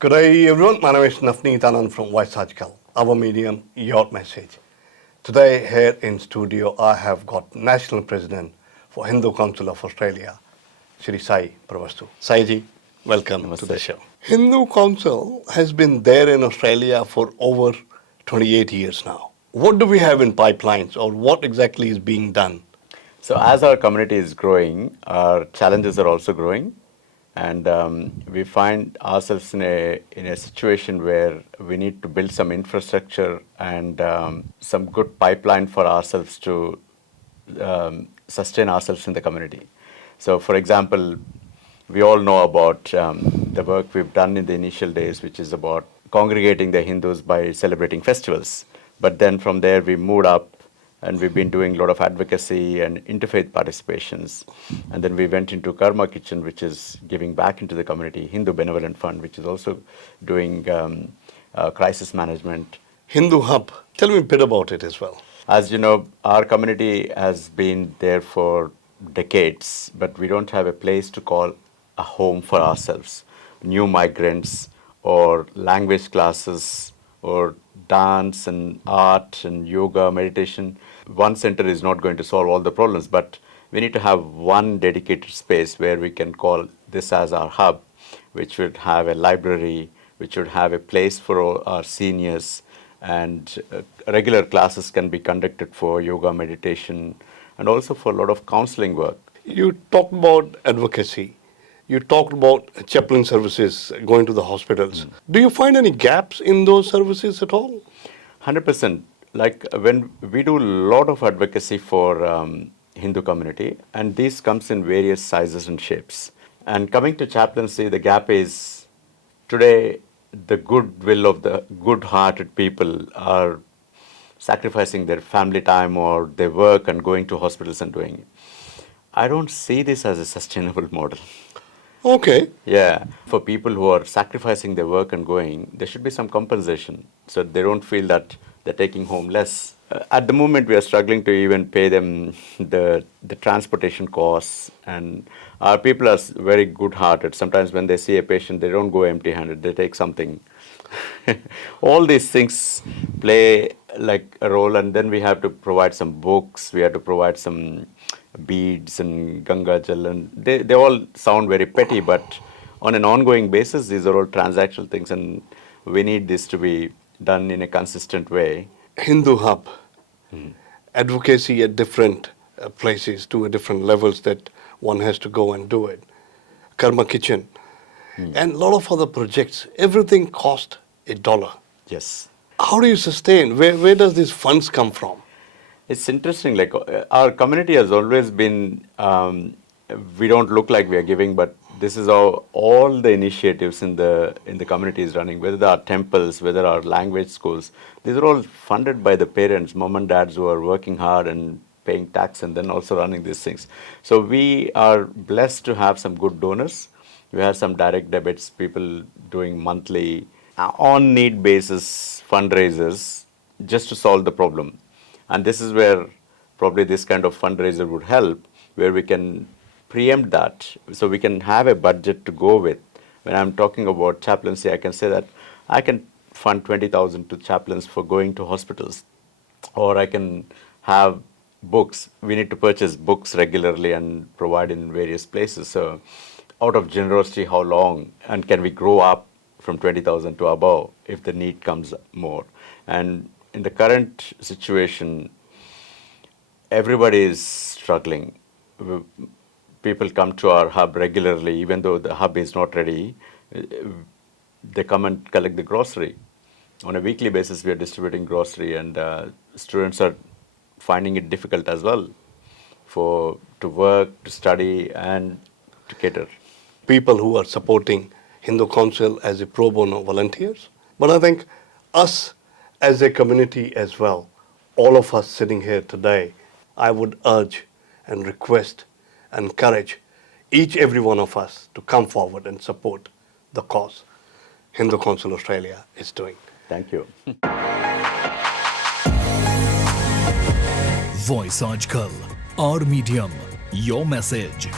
Good day, everyone. My name is Navneet Anand from Voice HCA. Our medium, your message. Today, here in studio, I have got National President for Hindu Council of Australia, Sree Sai Paravastu. Saiji, welcome to the Namaste. show. Hindu Council has been there in Australia for over 28 years now. What do we have in pipelines, or what exactly is being done? So as our community is growing, our challenges are also growing, and we find ourselves in a situation where we need to build some infrastructure and some good pipeline for ourselves to sustain ourselves in the community. So, for example, we all know about the work we've done in the initial days, which is about congregating the Hindus by celebrating festivals. But then from there we moved up and we've been doing a lot of advocacy and interfaith participations. And then we went into Karma Kitchen, which is giving back into the community, Hindu Benevolent Fund, which is also doing crisis management. Hindu Hub. Tell me a bit about it as well. As you know, our community has been there for decades, but we don't have a place to call a home for ourselves. New migrants or language classes or dance and art and yoga, meditation. One center is not going to solve all the problems, but we need to have one dedicated space where we can call this as our hub, which would have a library, which would have a place for all our seniors, and regular classes can be conducted for yoga, meditation, and also for a lot of counseling work. You talked about advocacy. You talked about chaplain services going to the hospitals. Do you find any gaps in those services at all? 100%. Like when we do a lot of advocacy for Hindu community, and this comes in various sizes and shapes. And coming to chaplaincy, the gap is today the goodwill of the good-hearted people are sacrificing their family time or their work and going to hospitals and doing it. I don't see this as a sustainable model. Okay. Yeah, for people who are sacrificing their work and going, there should be some compensation so they don't feel that they're taking home less. At the moment, we are struggling to even pay them the transportation costs, and our people are very good-hearted. Sometimes when they see a patient, they don't go empty-handed, they take something. All these things play like a role, and then we have to provide some books, we have to provide some beads and Ganga Jal, and they all sound very petty, but on an ongoing basis, these are all transactional things, and we need this to be done in a consistent way. Hindu Hub. Advocacy at different places to different levels that one has to go and do it. Karma Kitchen. And a lot of other projects. Everything cost $1. Yes. How do you sustain? Where does these funds come from? It's interesting, like our community has always been, we don't look like we are giving, but this is how all the initiatives in the community is running, whether they are temples, whether our language schools. These are all funded by the parents, mom and dads who are working hard and paying tax and then also running these things. So we are blessed to have some good donors. We have some direct debits, people doing monthly, on need basis fundraisers just to solve the problem. And this is where probably this kind of fundraiser would help, where we can preempt that, so we can have a budget to go with. When I'm talking about chaplaincy, I can say that I can fund 20,000 to chaplains for going to hospitals, or I can have books. We need to purchase books regularly and provide in various places. So out of generosity, how long, and can we grow up from 20,000 to above if the need comes more? And in the current situation, everybody is struggling. People come to our hub regularly, even though the hub is not ready. They come and collect the grocery. On a weekly basis, we are distributing grocery, and students are finding it difficult as well to work, to study, and to cater. People who are supporting Hindu Council as a pro bono volunteers. But I think us as a community as well, all of us sitting here today, I would urge and request, encourage every one of us to come forward and support the cause Hindu Council Australia is doing. Thank you. Voice HCA, our medium, your message.